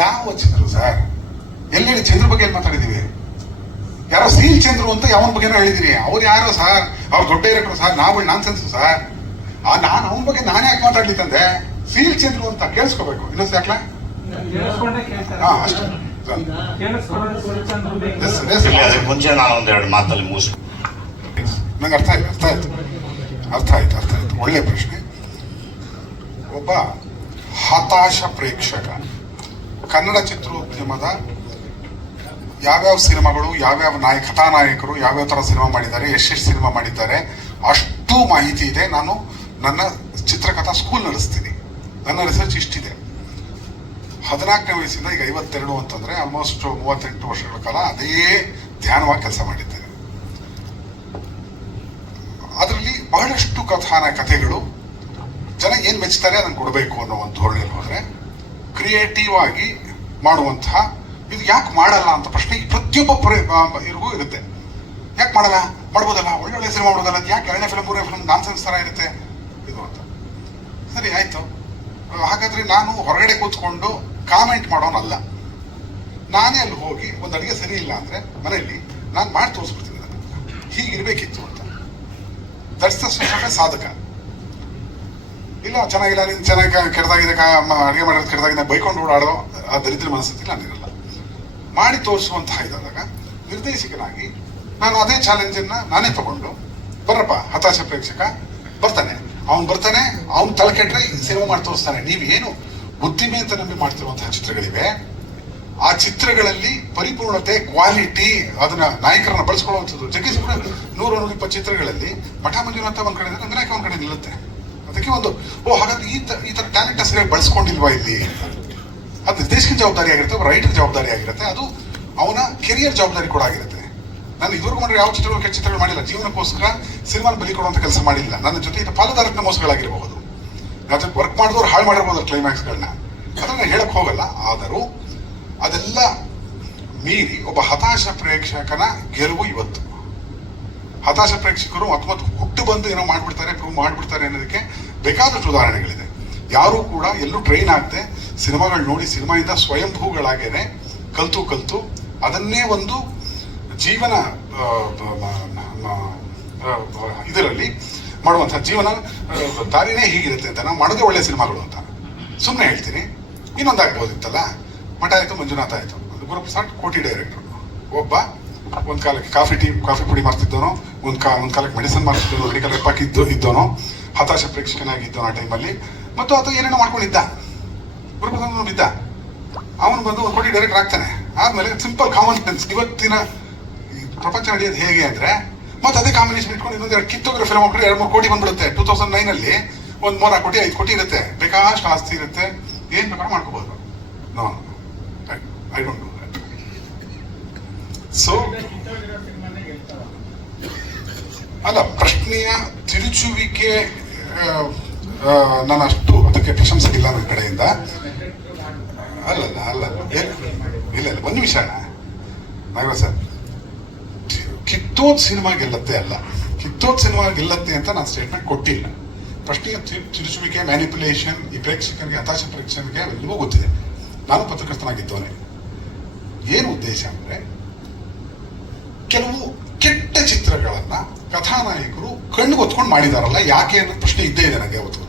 ಯಾವ ಚಂದ್ರು ಸರ್? ಎಲ್ಲೆಲ್ಲಿ ಚಂದ್ರ ಬಗ್ಗೆ ಮಾತಾಡಿದ್ದೀವಿ ಮಾತಾಡಿದೀವಿ ಯಾರೋ ಸೀಲ್ ಚಂದ್ರು ಅಂತ ಯಾವನ ಬಗ್ಗೆ ಹೇಳಿದೀನಿ ಅವ್ರು ಯಾರೋ ಸರ್? ಅವ್ರು ದೊಡ್ಡ ಡೈರೆಕ್ಟರ್ ಸರ್? ನಾವು ನಾನ್ ಸೆನ್ಸ್ ಸರ್. ಆ ನಾನು ಅವನ ಬಗ್ಗೆ ನಾನೇ ಯಾಕೆ ಮಾತಾಡ್ಲಿ ತಂದೆ? ಸೀಲ್ ಚಂದ್ರು ಅಂತ ಕೇಳಿಸ್ಕೋಬೇಕು. ಇನ್ನೊಂದು ಸಾಕ್ಲಾ. ಹಾ ಅಷ್ಟೇ. ಮುಂಚೆ ನಾನು ಒಂದೆರಡು ಮಾತಲ್ಲಿ ಮುಗಿಸ್ ನಂಗೆ ಅರ್ಥ ಆಯ್ತು ಅರ್ಥ ಆಯ್ತು. ಅರ್ಥ ಆಯ್ತು ಅರ್ಥ ಆಯ್ತು. ಒಳ್ಳೆ ಪ್ರಶ್ನೆ. ಒಬ್ಬ ಹತಾಶ ಪ್ರೇಕ್ಷಕ. ಕನ್ನಡ ಚಿತ್ರೋದ್ಯಮದ ಯಾವ್ಯಾವ ಸಿನಿಮಾಗಳು, ಯಾವ್ಯಾವ ನಾಯಕ ಕಥಾನಾಯಕರು ಯಾವ್ಯಾವ ಥರ ಸಿನಿಮಾ ಮಾಡಿದ್ದಾರೆ, ಎಷ್ಟೆಷ್ಟು ಸಿನಿಮಾ ಮಾಡಿದ್ದಾರೆ, ಅಷ್ಟು ಮಾಹಿತಿ ಇದೆ. ನಾನು ನನ್ನ ಚಿತ್ರಕಥಾ ಸ್ಕೂಲ್ ನಡೆಸ್ತೀನಿ. ನನ್ನ ರಿಸರ್ಚ್ ಇಷ್ಟಿದೆ. ಹದಿನಾಲ್ಕನೇ ವಯಸ್ಸಿಂದ ಈಗ ಐವತ್ತೆರಡು ಅಂತಂದ್ರೆ ಆಲ್ಮೋಸ್ಟ್ ಮೂವತ್ತೆಂಟು ವರ್ಷಗಳ ಕಾಲ ಅದೇ ಧ್ಯಾನವಾಗಿ ಕೆಲಸ ಮಾಡಿದ್ದೇನೆ. ಅದರಲ್ಲಿ ಬಹಳಷ್ಟು ಕಥಾನ ಕಥೆಗಳು ಜನ ಏನು ಮೆಚ್ತಾರೆ ಅದನ್ನು ಕೊಡಬೇಕು ಅನ್ನೋ ಒಂದು ಧೋರಣೆಯಲ್ಲಿ ಹೋದ್ರೆ ಕ್ರಿಯೇಟಿವ್ ಆಗಿ ಮಾಡುವಂತಹ, ಇದು ಯಾಕೆ ಮಾಡಲ್ಲ ಅಂತ ಪ್ರಶ್ನೆ ಪ್ರತಿಯೊಬ್ಬ ಇವ್ರಿಗೂ ಇರುತ್ತೆ. ಯಾಕೆ ಮಾಡಲ್ಲ? ಮಾಡ್ಬೋದಲ್ಲ? ಒಳ್ಳೊಳ್ಳೆ ಸಿನಿಮಾ ಮಾಡೋದಲ್ಲ ಯಾಕೆ ಎರಡನೇ ಫಿಲಮ್ ಮೂರನೇ ಫಿಲಮ್ ನಾನ್ ಸೆನ್ಸ್ ತರ ಇರುತ್ತೆ? ಇದು ಅಂತ. ಸರಿ, ಆಯ್ತು. ಹಾಗಾದ್ರೆ ನಾನು ಹೊರಗಡೆ ಕೂತ್ಕೊಂಡು ಕಾಮೆಂಟ್ ಮಾಡೋನಲ್ಲ. ನಾನೇ ಅಲ್ಲಿ ಹೋಗಿ ಒಂದು ಅಡುಗೆ ಸರಿ ಇಲ್ಲ ಅಂದ್ರೆ ಮನೆಯಲ್ಲಿ ನಾನು ಮಾಡಿ ತೋರಿಸ್ಬಿಡ್ತೀನಿ ಹೀಗೆ ಹೀಗಿರ್ಬೇಕಿತ್ತು ಅಂತ. ದಟ್ಸ್ ದ ಸಾಧಕ. ಇಲ್ಲ, ಚೆನ್ನಾಗಿಲ್ಲ, ನೀನು ಚೆನ್ನಾಗಿ ಕೆಟ್ಟದಾಗಿದೆ ಅಡುಗೆ ಮಾಡಿರೋದು ಕೆಟ್ಟದಾಗಿದೆ ಬೈಕೊಂಡು ಓಡಾಡೋ ಆ ದರಿದ್ರ ಮನಸ್ಥಿತಿ ನಾನಿರಲ್ಲ ಮಾಡಿ ತೋರಿಸುವಂತಹ ಇದಾದಾಗ ನಿರ್ದೇಶಕನಾಗಿ ನಾನು ಅದೇ ಚಾಲೆಂಜ್ ಅನ್ನ ನಾನೇ ತಗೊಂಡು, ಬರ್ರಪ್ಪ, ಹತಾಶ ಪ್ರೇಕ್ಷಕ, ಬರ್ತಾನೆ. ಅವ್ನು ಬರ್ತಾನೆ, ಅವ್ನು ತಲೆಕೆಟ್ರೆ ಸಿನಿಮಾ ಮಾಡಿ ತೋರಿಸ್ತಾನೆ. ನೀವೇನು ಬುದ್ಧಿಮೆ ಅಂತ ನಂಬಿ ಮಾಡ್ತಿರುವಂತಹ ಚಿತ್ರಗಳಿವೆ? ಆ ಚಿತ್ರಗಳಲ್ಲಿ ಪರಿಪೂರ್ಣತೆ ಕ್ವಾಲಿಟಿ ಅದನ್ನ ನಾಯಕರನ್ನ ಬಳಸ್ಕೊಳ್ಳುವಂಥದ್ದು. ಜಗ್ಗೇಶ್ ಕೂಡ ನೂರ ನೂರ ಇಪ್ಪತ್ತು ಚಿತ್ರಗಳಲ್ಲಿ ಮಠ ಮಂಜುನಾಥ ಒಂದ್ ಕಡೆ ರಂಗನಾಯಕ ಒಂದ್ ಕಡೆ ನಿಲ್ಲುತ್ತೆ. ಅದಕ್ಕೆ ಒಂದು, ಓ, ಹಾಗಾದ್ರೆ ಈ ಈ ತರ ಟ್ಯಾಲೆಂಟ್ ಸರಿಯಾಗಿ ಬಳಸ್ಕೊಂಡಿಲ್ವಾ ಇಲ್ಲಿ? ಅದು ನಿರ್ದೇಶಕನ ಜವಾಬ್ದಾರಿ ಆಗಿರುತ್ತೆ ರೈಟರ್ ಜವಾಬ್ದಾರಿ ಆಗಿರುತ್ತೆ, ಅದು ಅವನ ಕೆರಿಯರ್ ಜವಾಬ್ದಾರಿ ಕೂಡ ಆಗಿರುತ್ತೆ. ನಾನು ಇದುವರೆಗೂ ಮಾಡಿರೋ ಯಾವ ಚಿತ್ರಗಳು, ಕೆಟ್ಟ ಚಿತ್ರಗಳು ಮಾಡಿಲ್ಲ. ಜೀವನಕ್ಕೋಸ್ಕರ ಸಿನಿಮಾ ಬಲಿ ಕೊಡುವಂತ ಕೆಲಸ ಮಾಡಿಲ್ಲ. ನನ್ನ ಜೊತೆ ಪಾಲುದಾರತ್ನ ಮೋಸಗಳಾಗಿರಬಹುದು. ಅದಕ್ಕೆ ವರ್ಕ್ ಮಾಡಿದವ್ರು ಹಾಳು ಮಾಡಿರ್ಬೋದು ಕ್ಲೈಮ್ಯಾಕ್ಸ್ಗಳನ್ನ ಅದನ್ನ ಹೇಳಕ್ ಹೋಗಲ್ಲ. ಆದರೂ ಅದೆಲ್ಲ ಮೀರಿ ಒಬ್ಬ ಹತಾಶ ಪ್ರೇಕ್ಷಕನ ಗೆಲುವು ಇವತ್ತು. ಹತಾಶ ಪ್ರೇಕ್ಷಕರು ಮತ್ತೆ ಮತ್ತೆ ಹುಟ್ಟು ಬಂದು ಏನೋ ಮಾಡ್ಬಿಡ್ತಾರೆ ಪ್ರೂವ್ ಮಾಡಿಬಿಡ್ತಾರೆ ಅನ್ನೋದಕ್ಕೆ ಬೇಕಾದಷ್ಟು ಉದಾಹರಣೆಗಳಿದೆ. ಯಾರು ಕೂಡ ಎಲ್ಲೂ ಟ್ರೈನ್ ಆಗದೆ ಸಿನಿಮಾಗಳು ನೋಡಿ ಸಿನಿಮಾಯಿಂದ ಸ್ವಯಂಭೂಗಳಾಗೇನೆ ಕಲ್ತು ಕಲ್ತು ಅದನ್ನೇ ಒಂದು ಜೀವನ ಇದರಲ್ಲಿ ಮಾಡುವಂಥ ಜೀವನ ದಾರಿನೇ ಹೀಗಿರುತ್ತೆ ಅಂತ. ನಾವು ಮಾಡೋದೇ ಒಳ್ಳೆ ಸಿನಿಮಾಗಳು ಅಂತ. ಸುಮ್ಮನೆ ಹೇಳ್ತೀನಿ. ಇನ್ನೊಂದಾಗ್ಬೋದಿತ್ತಲ್ಲ? ಮಠ ಆಯಿತು, ಮಂಜುನಾಥ ಆಯ್ತು. ಗುರುಪ್ರಸಾದ್ ಕೋಟಿ ಡೈರೆಕ್ಟರ್. ಒಬ್ಬ ಒಂದು ಕಾಲಕ್ಕೆ ಕಾಫಿ ಟೀ, ಕಾಫಿ ಪುಡಿ ಮಾಡ್ತಿದ್ದವನು ಒಂದು ಕಾ, ಒಂದು ಕಾಲಕ್ಕೆ ಮೆಡಿಸಿನ್ ಮಾಡ್ತಿದ್ದವನು ಮೆಡಿಕಲ್ ಇದ್ದು ಇದ್ದವನು ಹತಾಶ ಪ್ರೇಕ್ಷಕನಾಗಿದ್ದ ಆ ಟೈಮಲ್ಲಿ. ಮತ್ತು ಆತ ಏನೇನೋ ಮಾಡ್ಕೊಂಡಿದ್ದ. ಗುರುಪ್ರಸಾದ್ ಬಿದ್ದ ಅವನು ಬಂದು ಒಂದು ಕೋಟಿ ಡೈರೆಕ್ಟ್ ಆಗ್ತಾನೆ ಆದ್ಮೇಲೆ ಸಿಂಪಲ್ ಕಾಮನ್ ಸೆನ್ಸ್ ಇವತ್ತಿನ ಪ್ರಪಂಚ ನಡೆಯೋದು ಹೇಗೆ ಅಂದ್ರೆ, ಮತ್ತೆ ಅದೇ ಕಾಂಬಿನೇಷನ್ ಇಟ್ಕೊಂಡು ಇನ್ನೊಂದು ಎರಡು ಕಿತ್ತೋಗ್ರೆ ಫಿಲ್ಮ್ ಎರಡು ಮೂರು ಕೋಟಿ ಬಂದ್ಬಿಡುತ್ತೆ. ಟೂ ತೌಸಂಡ್ ನೈನ್ ಅಲ್ಲಿ ಒಂದ್ ಮೂರ ಕೋಟಿ, ಐದು ಕೋಟಿ ಇರುತ್ತೆ. ಬೇಕಾಷ್ಟು ಆಸ್ತಿ ಇರುತ್ತೆ. ಏನ್ ಪ್ರಕಾರ ಮಾಡ್ಕೋಬಹುದು ನೋ ಐ ಡೋಂಟ್ ಸೊ ಅಲ್ಲ, ಪ್ರಶ್ನೆಯ ತಿರುಚುವಿಕೆ ನಾನು ಅಷ್ಟು ಅದಕ್ಕೆ ಪ್ರಶಂಸೆ ಇಲ್ಲ ನನ್ನ ಕಡೆಯಿಂದ. ಅಲ್ಲಲ್ಲ ಅಲ್ಲಲ್ಲ ಇಲ್ಲ ಇಲ್ಲ, ಒಂದು ವಿಷಯ. ನಾಗರಾಜ್ ಸರ್, ಕಿತ್ತೋದ್ ಸಿನಿಮಾ ಗೆಲ್ಲತ್ತೆ ಅಲ್ಲ. ಕಿತ್ತೋದ್ ಸಿನಿಮಾ ಗೆಲ್ಲತ್ತೆ ಅಂತ ನಾನು ಸ್ಟೇಟ್ಮೆಂಟ್ ಕೊಟ್ಟಿಲ್ಲ. ಪ್ರಶ್ನೆಯ ತಿರುಚುವಿಕೆ ಮ್ಯಾನಿಪುಲೇಷನ್ ಈ ಪ್ರೇಕ್ಷಕರಿಗೆ, ಹತಾಶ ಪ್ರೇಕ್ಷಕರಿಗೆ ಅವೆಲ್ಲವೂ ಗೊತ್ತಿದೆ. ನಾನು ಪತ್ರಕರ್ತನಾಗಿದ್ದವನೇ. ಏನು ಉದ್ದೇಶ ಅಂದ್ರೆ, ಕೆಲವು ಕೆಟ್ಟ ಚಿತ್ರಗಳನ್ನ ಕಥಾನಾಯಕರು ಕಣ್ಣು ಹೊತ್ಕೊಂಡು ಮಾಡಿದಾರಲ್ಲ, ಯಾಕೆ ಅನ್ನೋ ಪ್ರಶ್ನೆ ಇದ್ದೇ ಇದೆ ನನಗೆ ಅವತ್ತು.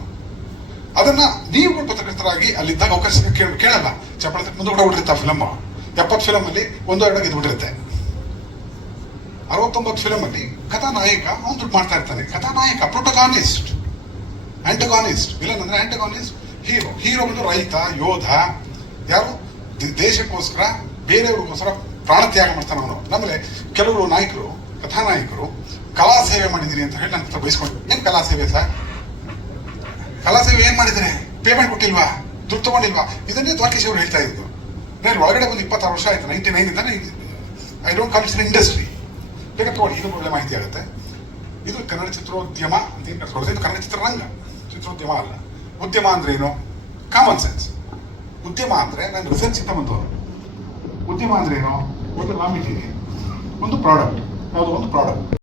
ಅದನ್ನ ನೀವು ಪತ್ರಕರ್ತರಾಗಿ ಅಲ್ಲಿದ್ದಾಗ ಅವಕಾಶ ಕೇಳ- ಕೇಳಲ್ಲ. ಚಪ್ಪಳ ಮುಂದೆ ಕೂಡ ಬಿಟ್ಟಿರುತ್ತೆ ಫಿಲಮ್ ಎಪ್ಪತ್ತು ಫಿಲಮ್ ಅಲ್ಲಿ ಒಂದು, ಎರಡು ಇದು ಬಿಟ್ಟಿರುತ್ತೆ. ಅರವತ್ತೊಂಬತ್ತು ಫಿಲಮ್ ಅಲ್ಲಿ ಕಥಾನಾಯಕ ಅವನು ದುಡ್ಡು ಮಾಡ್ತಾ ಇರ್ತಾನೆ. ಕಥಾನಾಯಕ ಪ್ರೊಟಗಾನಿಸ್ಟ್ ಆಂಟಗಾನಿಸ್ಟ್ ವಿಲನ್ ಅಂದ್ರೆ ಆಂಟಗಾನಿಸ್ಟ್ ಹೀರೋ ಹೀರೋ ಬಂದು ರೈತ, ಯೋಧ, ಯಾರು? ದೇಶಕ್ಕೋಸ್ಕರ ಬೇರೆಯವ್ರಿಗೋಸ್ಕರ ಪ್ರಾಣ ತ್ಯಾಗ ಮಾಡ್ತಾನೆ ಅವನು. ಆಮೇಲೆ ಕೆಲವರು ನಾಯಕರು ಕಥಾನಾಯಕರು, ಕಲಾ ಸೇವೆ ಮಾಡಿದಿರಿ ಅಂತ ಹೇಳಿ ನನ್ನ ಹತ್ರ ಬಯಸ್ಕೊಂಡು ಏನ್ ಕಲಾ ಸೇವೆ ಸರ್? ಕಲಾ ಸೇವೆ ಏನು ಮಾಡಿದ್ರೆ? ಪೇಮೆಂಟ್ ಕೊಟ್ಟಿಲ್ವಾ? ದುಡ್ಡು ತಗೊಂಡಿಲ್ವಾ? ಇದನ್ನೇ ದ್ವಾರಕೀಶ್ ಅವರು ಹೇಳ್ತಾ ಇದ್ದು ನಾನು ಒಳಗಡೆ ಒಂದು ಇಪ್ಪತ್ತಾರು ವರ್ಷ ಆಯ್ತು ನೈಂಟಿ ನೈನ್ ಇಂದ ಐ ಡೋಂಟ್ ಕಾಲ್ ಇಂಡಸ್ಟ್ರಿ ಬೇಗ ತಗೊಂಡು ಇದು ಒಳ್ಳೆ ಮಾಹಿತಿ ಆಗುತ್ತೆ. ಇದು ಕನ್ನಡ ಚಿತ್ರೋದ್ಯಮ ಅಂತ ಏನು ಕಟ್ಕೊಳ್ಳೋದು ಇದು ಕನ್ನಡ ಚಿತ್ರರಂಗ. ಚಿತ್ರೋದ್ಯಮ ಅಲ್ಲ. ಉದ್ಯಮ ಅಂದ್ರೆ ಏನು? ಕಾಮನ್ ಸೆನ್ಸ್ ಉದ್ಯಮ ಅಂದ್ರೆ ನಾನು ರಿಸರ್ಚ್ ಇಂದ ಬಂದವರು ಉದ್ಯಮ ಅಂದ್ರೆ ಏನು? ಒಂದು ರಾ ಮೆಟೀರಿಯಲ್ ಒಂದು ಪ್ರಾಡಕ್ಟ್ ಯಾವುದು ಒಂದು ಪ್ರಾಡಕ್ಟ್